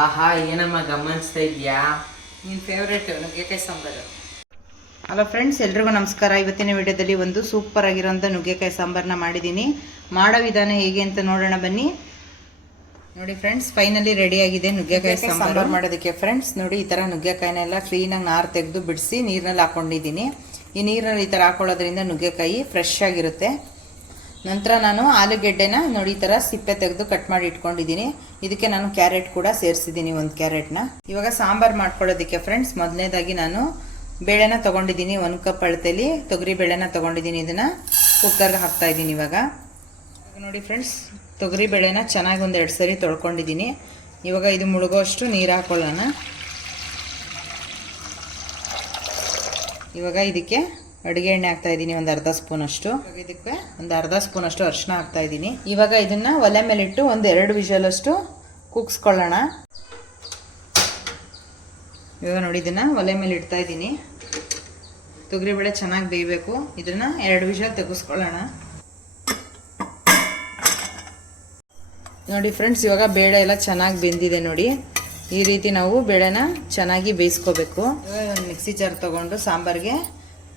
ಆಹಾ ಏನಮ್ಮ ಗಮನಿಸ್ತಾ ಇದ್ಯಾ ನಿನ್ನ ಫೇವ್ರೇಟ್ ನುಗ್ಗೆಕಾಯಿ ಸಾಂಬಾರು. ಹಲೋ ಫ್ರೆಂಡ್ಸ್ ಎಲ್ರಿಗೂ ನಮಸ್ಕಾರ. ಇವತ್ತಿನ ವಿಡಿಯೋದಲ್ಲಿ ಒಂದು ಸೂಪರ್ ಆಗಿರೋಂಥ ನುಗ್ಗೆಕಾಯಿ ಸಾಂಬಾರನ್ನ ಮಾಡಿದ್ದೀನಿ. ಮಾಡೋ ವಿಧಾನ ಹೇಗೆ ಅಂತ ನೋಡೋಣ ಬನ್ನಿ. ನೋಡಿ ಫ್ರೆಂಡ್ಸ್ ಫೈನಲಿ ರೆಡಿ ಆಗಿದೆ ನುಗ್ಗೆಕಾಯಿ ಸಾಂಬಾರು. ಮಾಡೋದಕ್ಕೆ ಫ್ರೆಂಡ್ಸ್ ನೋಡಿ ಈ ಥರ ನುಗ್ಗೆಕಾಯಿನೆಲ್ಲ ಕ್ಲೀನಾಗಿ ನಾರು ತೆಗೆದು ಬಿಡಿಸಿ ನೀರಿನಲ್ಲಿ ಹಾಕೊಂಡಿದ್ದೀನಿ. ಈ ನೀರಿನಲ್ಲಿ ಈ ಥರ ಹಾಕೊಳ್ಳೋದ್ರಿಂದ ನುಗ್ಗೆಕಾಯಿ ಫ್ರೆಶ್ ಆಗಿರುತ್ತೆ. ನಂತರ ನಾನು ಆಲೂಗೆಡ್ಡೆನ ನೋಡಿ ಈ ಥರ ಸಿಪ್ಪೆ ತೆಗೆದು ಕಟ್ ಮಾಡಿ ಇಟ್ಕೊಂಡಿದ್ದೀನಿ. ಇದಕ್ಕೆ ನಾನು ಕ್ಯಾರೆಟ್ ಕೂಡ ಸೇರಿಸಿದ್ದೀನಿ ಒಂದು ಕ್ಯಾರೆಟ್ನ. ಇವಾಗ ಸಾಂಬಾರು ಮಾಡ್ಕೊಳ್ಳೋದಕ್ಕೆ ಫ್ರೆಂಡ್ಸ್ ಮೊದಲನೇದಾಗಿ ನಾನು ಬೇಳೆನ ತೊಗೊಂಡಿದ್ದೀನಿ ಒಂದು ಕಪ್ ಅಳತೆಯಲ್ಲಿ ತೊಗರಿ ಬೇಳೆನ ತೊಗೊಂಡಿದ್ದೀನಿ ಇದನ್ನು. ಕುಕ್ಕರ್ಗೆ ಹಾಕ್ತಾ ಇದ್ದೀನಿ ಇವಾಗ. ಇವಾಗ ನೋಡಿ ಫ್ರೆಂಡ್ಸ್ ತೊಗರಿ ಬೇಳೆನ ಚೆನ್ನಾಗಿ ಒಂದು ಎರಡು ಸರಿ ತೊಳ್ಕೊಂಡಿದ್ದೀನಿ. ಇವಾಗ ಇದು ಮುಳುಗೋಷ್ಟು ನೀರು ಹಾಕೊಳ್ಳೋಣ. ಇವಾಗ ಇದಕ್ಕೆ ಅಡುಗೆ ಎಣ್ಣೆ ಹಾಕ್ತಾ ಇದ್ದೀನಿ, ಒಂದು ಅರ್ಧ ಸ್ಪೂನ್ ಅಷ್ಟು. ಇದಕ್ಕೆ ಒಂದು ಅರ್ಧ ಸ್ಪೂನ್ ಅಷ್ಟು ಅರಿಶಿನ ಹಾಕ್ತಾ ಇದ್ದೀನಿ. ಇವಾಗ ಇದನ್ನು ಒಲೆ ಮೇಲಿಟ್ಟು ಒಂದು ಎರಡು ವಿಷಲಷ್ಟು ಕುಗ್ಸ್ಕೊಳ್ಳೋಣ ಇವಾಗ ನೋಡಿ ಇದನ್ನು ಒಲೆ ಮೇಲೆ ಇಡ್ತಾ ಇದ್ದೀನಿ. ತೊಗರಿಬೇಳೆ ಚೆನ್ನಾಗಿ ಬೇಯಬೇಕು. ಇದನ್ನು ಎರಡು ವಿಷಲ್ ತೆಗೆಸ್ಕೊಳ್ಳೋಣ. ನೋಡಿ ಫ್ರೆಂಡ್ಸ್, ಇವಾಗ ಬೇಳೆ ಎಲ್ಲ ಚೆನ್ನಾಗಿ ಬೆಂದಿದೆ ನೋಡಿ. ಈ ರೀತಿ ನಾವು ಬೇಳೆನ ಚೆನ್ನಾಗಿ ಬೇಯಿಸ್ಕೋಬೇಕು. ಮಿಕ್ಸಿ ಜಾರ್ ತೊಗೊಂಡು ಸಾಂಬಾರಿಗೆ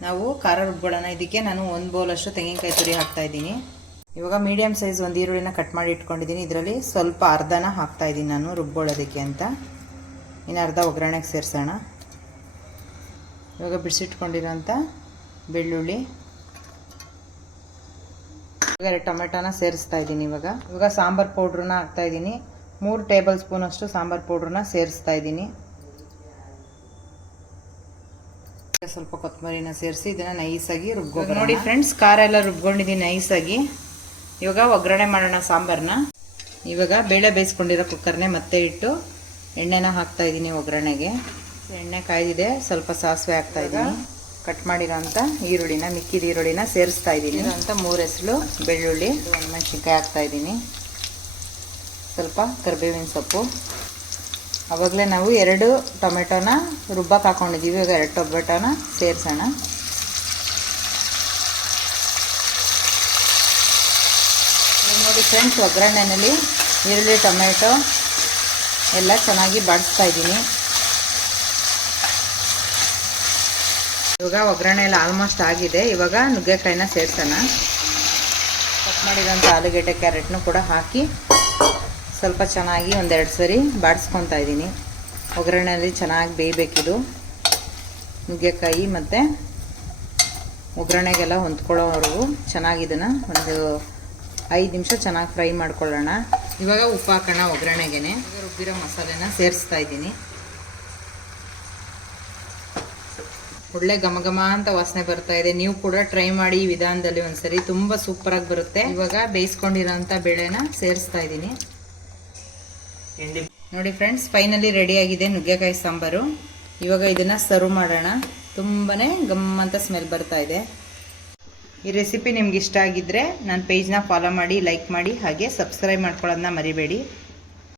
ನಾವು ಖಾರ ರುಬ್ಬಿಡೋಣ ಇದಕ್ಕೆ ನಾನು ಒಂದು ಬೌಲಷ್ಟು ತೆಂಗಿನಕಾಯಿ ತುರಿ ಹಾಕ್ತಾ ಇದ್ದೀನಿ. ಇವಾಗ ಮೀಡಿಯಮ್ ಸೈಜ್ ಒಂದು ಈರುಳ್ಳಿನ ಕಟ್ ಮಾಡಿ ಇಟ್ಕೊಂಡಿದ್ದೀನಿ. ಇದರಲ್ಲಿ ಸ್ವಲ್ಪ ಅರ್ಧನ ಹಾಕ್ತಾ ಇದ್ದೀನಿ ನಾನು ರುಬ್ಬೋಳೋದಕ್ಕೆ ಅಂತ. ಇನ್ನು ಅರ್ಧ ಒಗ್ಗರಣೆಗೆ ಸೇರಿಸೋಣ. ಇವಾಗ ಬಿಡಿಸಿಟ್ಕೊಂಡಿರೋಂಥ ಬೆಳ್ಳುಳ್ಳಿ. ಇವಾಗ ಟೊಮೆಟೊನ ಸೇರಿಸ್ತಾ ಇದ್ದೀನಿ ಇವಾಗ. ಇವಾಗ ಸಾಂಬಾರು ಪೌಡ್ರನ್ನ ಹಾಕ್ತಾ ಇದ್ದೀನಿ. ಮೂರು ಟೇಬಲ್ ಸ್ಪೂನಷ್ಟು ಸಾಂಬಾರ್ ಪೌಡ್ರನ್ನ ಸೇರಿಸ್ತಾ ಇದ್ದೀನಿ. ಸ್ವಲ್ಪ ಕೊತ್ತಂಬರಿನ ಸೇರಿಸಿ ಇದನ್ನು ನೈಸಾಗಿ ರುಬ್ಕೊಂಡು ನೋಡಿ ಫ್ರೆಂಡ್ಸ್ ಖಾರ ಎಲ್ಲ ರುಬ್ಕೊಂಡಿದ್ದೀನಿ ನೈಸಾಗಿ. ಇವಾಗ ಒಗ್ಗರಣೆ ಮಾಡೋಣ ಸಾಂಬಾರನ್ನ ಇವಾಗ ಬೇಳೆ ಬೇಯಿಸ್ಕೊಂಡಿರೋ ಕುಕ್ಕರ್ನೇ ಮತ್ತೆ ಇಟ್ಟು ಎಣ್ಣೆನ ಹಾಕ್ತಾ ಇದ್ದೀನಿ ಒಗ್ಗರಣೆಗೆ. ಎಣ್ಣೆ ಕಾಯ್ದಿದೆ ಸ್ವಲ್ಪ ಸಾಸಿವೆ ಹಾಕ್ತಾ ಇದ್ದೀನಿ. ಕಟ್ ಮಾಡಿರೋಂಥ ಈರುಳ್ಳಿನ ಮಿಕ್ಕಿದ ಈರುಳ್ಳಿನ ಸೇರಿಸ್ತಾ ಇದ್ದೀನಿ. ಅಂತ ಮೂರು ಹೆಸರು ಬೆಳ್ಳುಳ್ಳಿ ಮೆಣಸಿನ್ಕಾಯಿ ಹಾಕ್ತಾ ಇದ್ದೀನಿ. ಸ್ವಲ್ಪ ಕರಿಬೇವಿನ ಸೊಪ್ಪು. ಆವಾಗಲೇ ನಾವು ಎರಡು ಟೊಮೆಟೊನ ರುಬ್ಬಕ್ಕೆ ಹಾಕೊಂಡಿದ್ದೀವಿ ಇವಾಗ ಎರಡು ಟೊಮೆಟೊನ ಸೇರಿಸೋಣ. ನೋಡಿ ಫ್ರೆಂಡ್ಸ್ ಒಗ್ಗರಣೆಯಲ್ಲಿ ಈರುಳ್ಳಿ, ಟೊಮೆಟೊ ಎಲ್ಲ ಚೆನ್ನಾಗಿ ಬಾಡಿಸ್ತಾ ಇದ್ದೀನಿ. ಇವಾಗ ಒಗ್ಗರಣೆ ಎಲ್ಲ ಆಲ್ಮೋಸ್ಟ್ ಆಗಿದೆ. ಇವಾಗ ನುಗ್ಗೆಕಾಯಿನ ಸೇರಿಸೋಣ. ಕಟ್ ಮಾಡಿದಂಥ ಆಲೂಗೆಡ್ಡೆ ಕ್ಯಾರೆಟ್ನು ಕೂಡ ಹಾಕಿ ಸ್ವಲ್ಪ ಚೆನ್ನಾಗಿ ಒಂದೆರಡು ಸರಿ ಬಾಡಿಸ್ಕೊತಾ ಇದ್ದೀನಿ. ಒಗ್ಗರಣೆಯಲ್ಲಿ ಚೆನ್ನಾಗಿ ಬೇಯಬೇಕಿದು. ನುಗ್ಗೆಕಾಯಿ ಮತ್ತು ಒಗ್ಗರಣೆಗೆಲ್ಲ ಹೊಂದ್ಕೊಳ್ಳೋವರೆಗೂ ಚೆನ್ನಾಗಿ ಇದನ್ನು ಒಂದು ಐದು ನಿಮಿಷ ಚೆನ್ನಾಗಿ ಫ್ರೈ ಮಾಡ್ಕೊಳ್ಳೋಣ. ಇವಾಗ ಉಪ್ಪು ಹಾಕೋಣ ಒಗ್ಗರಣೆಗೆ ರುಬ್ಬಿರೋ ಮಸಾಲೆನ ಸೇರಿಸ್ತಾ ಇದ್ದೀನಿ. ಒಳ್ಳೆ ಘಮ ಘಮ ಅಂತ ವಾಸನೆ ಬರ್ತಾ ಇದೆ. ನೀವು ಕೂಡ ಟ್ರೈ ಮಾಡಿ ಈ ವಿಧಾನದಲ್ಲಿ ಒಂದ್ಸರಿ. ತುಂಬ ಸೂಪರಾಗಿ ಬರುತ್ತೆ. ಇವಾಗ ಬೇಯಿಸ್ಕೊಂಡಿರೋಂಥ ಬೇಳೆನ ಸೇರಿಸ್ತಾ ಇದ್ದೀನಿ. ನೋಡಿ ಫ್ರೆಂಡ್ಸ್ ಫೈನಲಿ ರೆಡಿಯಾಗಿದೆ ನುಗ್ಗೆಕಾಯಿ ಸಾಂಬಾರು. ಇವಾಗ ಇದನ್ನು ಸರ್ವ್ ಮಾಡೋಣ. ತುಂಬಾ ಗಮ್ ಅಂತ ಸ್ಮೆಲ್ ಬರ್ತಾ ಇದೆ. ಈ ರೆಸಿಪಿ ನಿಮ್ಗೆ ಇಷ್ಟ ಆಗಿದ್ದರೆ ನನ್ನ ಪೇಜ್ನ ಫಾಲೋ ಮಾಡಿ ಲೈಕ್ ಮಾಡಿ, ಹಾಗೆ ಸಬ್ಸ್ಕ್ರೈಬ್ ಮಾಡ್ಕೊಳ್ಳೋದನ್ನ ಮರಿಬೇಡಿ.